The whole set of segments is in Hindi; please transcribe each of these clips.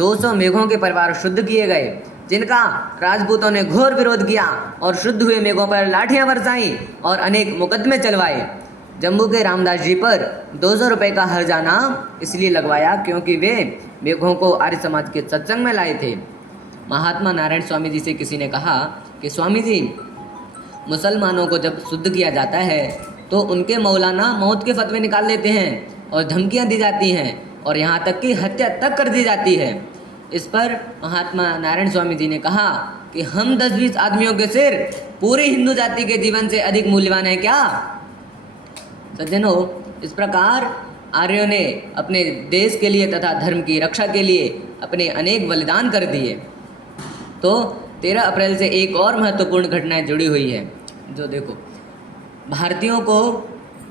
200 मेघों के परिवार शुद्ध किए गए, जिनका राजपूतों ने घोर विरोध किया और शुद्ध हुए मेघों पर लाठियां बरसाई और अनेक मुकदमे चलवाए। जम्मू के रामदास जी पर 200 रुपये का हर्जाना इसलिए लगवाया क्योंकि वे मेघों को आर्य समाज के सत्संग में लाए थे। महात्मा नारायण स्वामी जी से किसी ने कहा कि स्वामी जी, मुसलमानों को जब शुद्ध किया जाता है तो उनके मौलाना मौत के फतवे निकाल लेते हैं और धमकियां दी जाती हैं और यहाँ तक कि हत्या तक कर दी जाती है। इस पर महात्मा नारायण स्वामी जी ने कहा कि हम 10-20 आदमियों के सिर पूरी हिंदू जाति के जीवन से अधिक मूल्यवान है क्या? सज्जनों, इस प्रकार आर्यों ने अपने देश के लिए तथा धर्म की रक्षा के लिए अपने अनेक बलिदान कर दिए। तो 13 अप्रैल से एक और महत्वपूर्ण घटनाएं जुड़ी हुई है। जो देखो,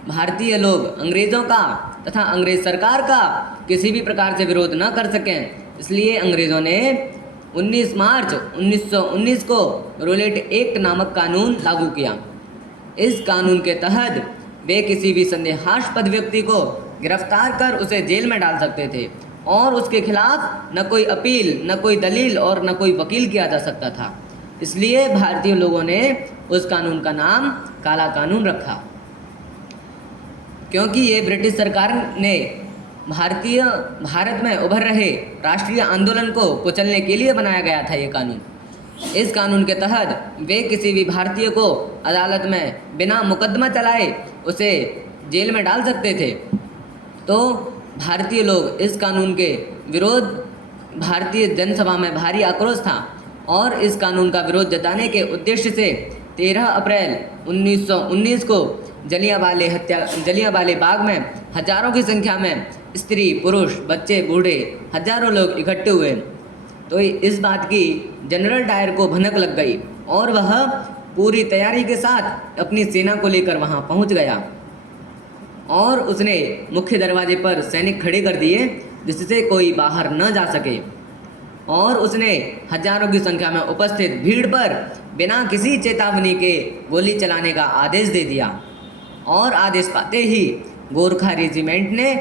भारतीय लोग अंग्रेज़ों का तथा अंग्रेज़ सरकार का किसी भी प्रकार से विरोध न कर सकें, इसलिए अंग्रेज़ों ने 19 मार्च 1919 को रोलेट एक्ट नामक कानून लागू किया। इस कानून के तहत वे किसी भी संदेहास्पद व्यक्ति को गिरफ्तार कर उसे जेल में डाल सकते थे और उसके खिलाफ न कोई अपील, न कोई दलील और न कोई वकील किया जा सकता था। इसलिए भारतीय लोगों ने उस कानून का नाम काला कानून रखा, क्योंकि ये ब्रिटिश सरकार ने भारत में उभर रहे राष्ट्रीय आंदोलन को कुचलने के लिए बनाया गया था ये कानून। इस कानून के तहत वे किसी भी भारतीय को अदालत में बिना मुकदमा चलाए उसे जेल में डाल सकते थे। तो भारतीय लोग इस कानून के विरोध, भारतीय जनसभा में भारी आक्रोश था और इस कानून का विरोध जताने के उद्देश्य से 13 अप्रैल 1919 को जलियांवाले बाग में हजारों की संख्या में स्त्री, पुरुष, बच्चे, बूढ़े, हजारों लोग इकट्ठे हुए। तो इस बात की जनरल डायर को भनक लग गई और वह पूरी तैयारी के साथ अपनी सेना को लेकर वहां पहुंच गया और उसने मुख्य दरवाजे पर सैनिक खड़े कर दिए जिससे कोई बाहर न जा सके, और उसने हजारों की संख्या में उपस्थित भीड़ पर बिना किसी चेतावनी के गोली चलाने का आदेश दे दिया और आदेश पाते ही गोरखा रेजिमेंट ने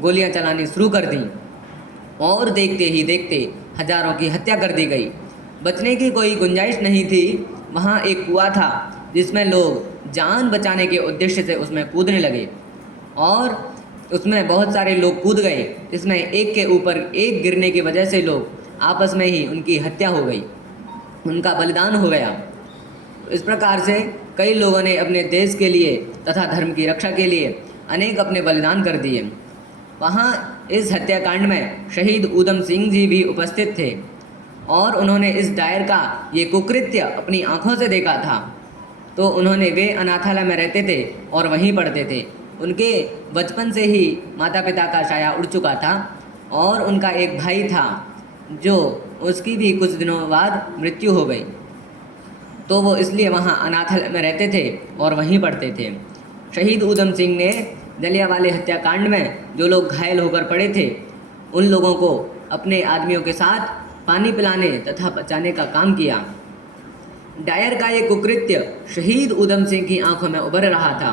गोलियां चलानी शुरू कर दी और देखते ही देखते हजारों की हत्या कर दी गई। बचने की कोई गुंजाइश नहीं थी। वहाँ एक कुआं था जिसमें लोग जान बचाने के उद्देश्य से उसमें कूदने लगे और उसमें बहुत सारे लोग कूद गए। इसमें एक के ऊपर एक गिरने की वजह से लोग आपस में ही उनकी हत्या हो गई, उनका बलिदान हो गया। इस प्रकार से कई लोगों ने अपने देश के लिए तथा धर्म की रक्षा के लिए अनेक अपने बलिदान कर दिए। वहाँ इस हत्याकांड में शहीद ऊधम सिंह जी भी उपस्थित थे और उन्होंने इस डायर का ये कुकृत्य अपनी आंखों से देखा था। तो वे अनाथालय में रहते थे और वहीं पढ़ते थे। उनके बचपन से ही माता पिता का साया उड़ चुका था और उनका एक भाई था जो उसकी भी कुछ दिनों बाद मृत्यु हो गई। तो वो इसलिए वहाँ अनाथालय में रहते थे और वहीं पढ़ते थे। शहीद ऊधम सिंह ने जलियांवाले हत्याकांड में जो लोग घायल होकर पड़े थे उन लोगों को अपने आदमियों के साथ पानी पिलाने तथा बचाने का काम किया। डायर का ये कुकृत्य शहीद ऊधम सिंह की आंखों में उभर रहा था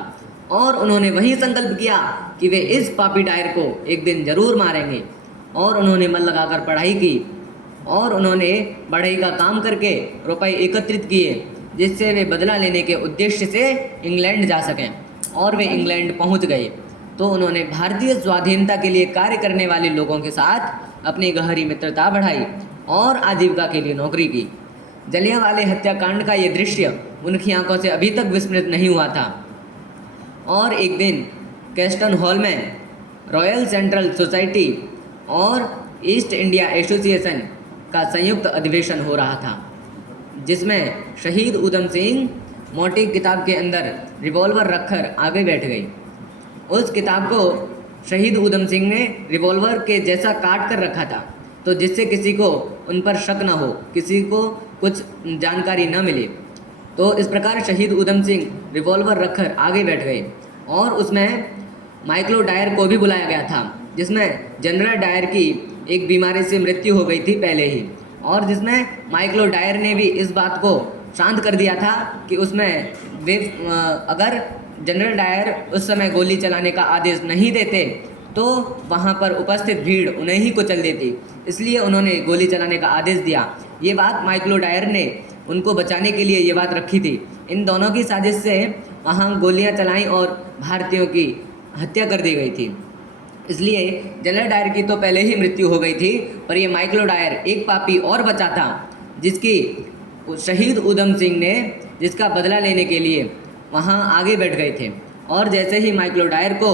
और उन्होंने वही संकल्प किया कि वे इस पापी डायर को एक दिन जरूर मारेंगे। और उन्होंने मन लगाकर पढ़ाई की और उन्होंने बढ़ई का काम करके रुपए एकत्रित किए जिससे वे बदला लेने के उद्देश्य से इंग्लैंड जा सकें, और वे इंग्लैंड पहुंच गए। तो उन्होंने भारतीय स्वाधीनता के लिए कार्य करने वाले लोगों के साथ अपनी गहरी मित्रता बढ़ाई और आजीविका के लिए नौकरी की। जलियांवाले हत्याकांड का ये दृश्य उनकी आंखों से अभी तक विस्मृत नहीं हुआ था। और एक दिन कैस्टन हॉल में रॉयल सेंट्रल सोसाइटी और ईस्ट इंडिया एसोसिएशन का संयुक्त अधिवेशन हो रहा था, जिसमें शहीद ऊधम सिंह मोटी किताब के अंदर रिवॉल्वर रखकर आगे बैठ गई। उस किताब को शहीद ऊधम सिंह ने रिवॉल्वर के जैसा काट कर रखा था, तो जिससे किसी को उन पर शक न हो, किसी को कुछ जानकारी न मिले। तो इस प्रकार शहीद ऊधम सिंह रिवॉल्वर रखकर आगे बैठ गए और उसमें माइकलो डायर को भी बुलाया गया था, जिसमें जनरल डायर की एक बीमारी से मृत्यु हो गई थी पहले ही, और जिसमें माइकलो डायर ने भी इस बात को शांत कर दिया था कि उसमें वे अगर जनरल डायर उस समय गोली चलाने का आदेश नहीं देते तो वहाँ पर उपस्थित भीड़ उन्हें ही कुचल देती, इसलिए उन्होंने गोली चलाने का आदेश दिया। ये बात माइकलो डायर ने उनको बचाने के लिए ये बात रखी थी। इन दोनों की साजिश से वहाँ गोलियाँ चलाई और भारतीयों की हत्या कर दी गई थी। इसलिए जनरल डायर की तो पहले ही मृत्यु हो गई थी, पर ये माइकलो डायर एक पापी और बचा था, जिसकी शहीद उधम सिंह ने जिसका बदला लेने के लिए वहाँ आगे बैठ गए थे। और जैसे ही माइकलो डायर को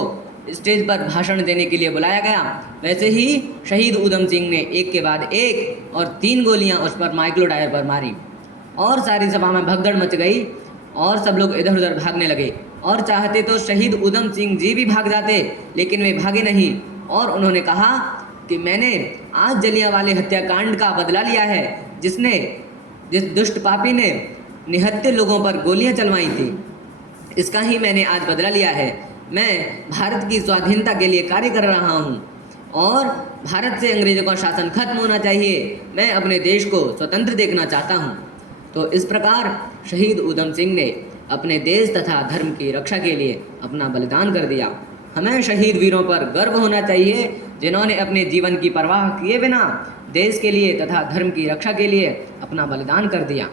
स्टेज पर भाषण देने के लिए बुलाया गया, वैसे ही शहीद उधम सिंह ने एक के बाद एक और 3 गोलियां उस पर माइकलो डायर पर मारी और सारी सभा में भगदड़ मच गई और सब लोग इधर उधर भागने लगे। और चाहते तो शहीद उधम सिंह जी भी भाग जाते, लेकिन वे भागे नहीं और उन्होंने कहा कि मैंने आज जलियांवाले हत्याकांड का बदला लिया है, जिस दुष्ट पापी ने निहत्थे लोगों पर गोलियां चलवाई थी, इसका ही मैंने आज बदला लिया है। मैं भारत की स्वाधीनता के लिए कार्य कर रहा हूँ और भारत से अंग्रेजों का शासन खत्म होना चाहिए। मैं अपने देश को स्वतंत्र देखना चाहता हूँ। तो इस प्रकार शहीद उधम सिंह ने अपने देश तथा धर्म की रक्षा के लिए अपना बलिदान कर दिया। हमें शहीद वीरों पर गर्व होना चाहिए, जिन्होंने अपने जीवन की परवाह किए बिना देश के लिए तथा धर्म की रक्षा के लिए अपना बलिदान कर दिया।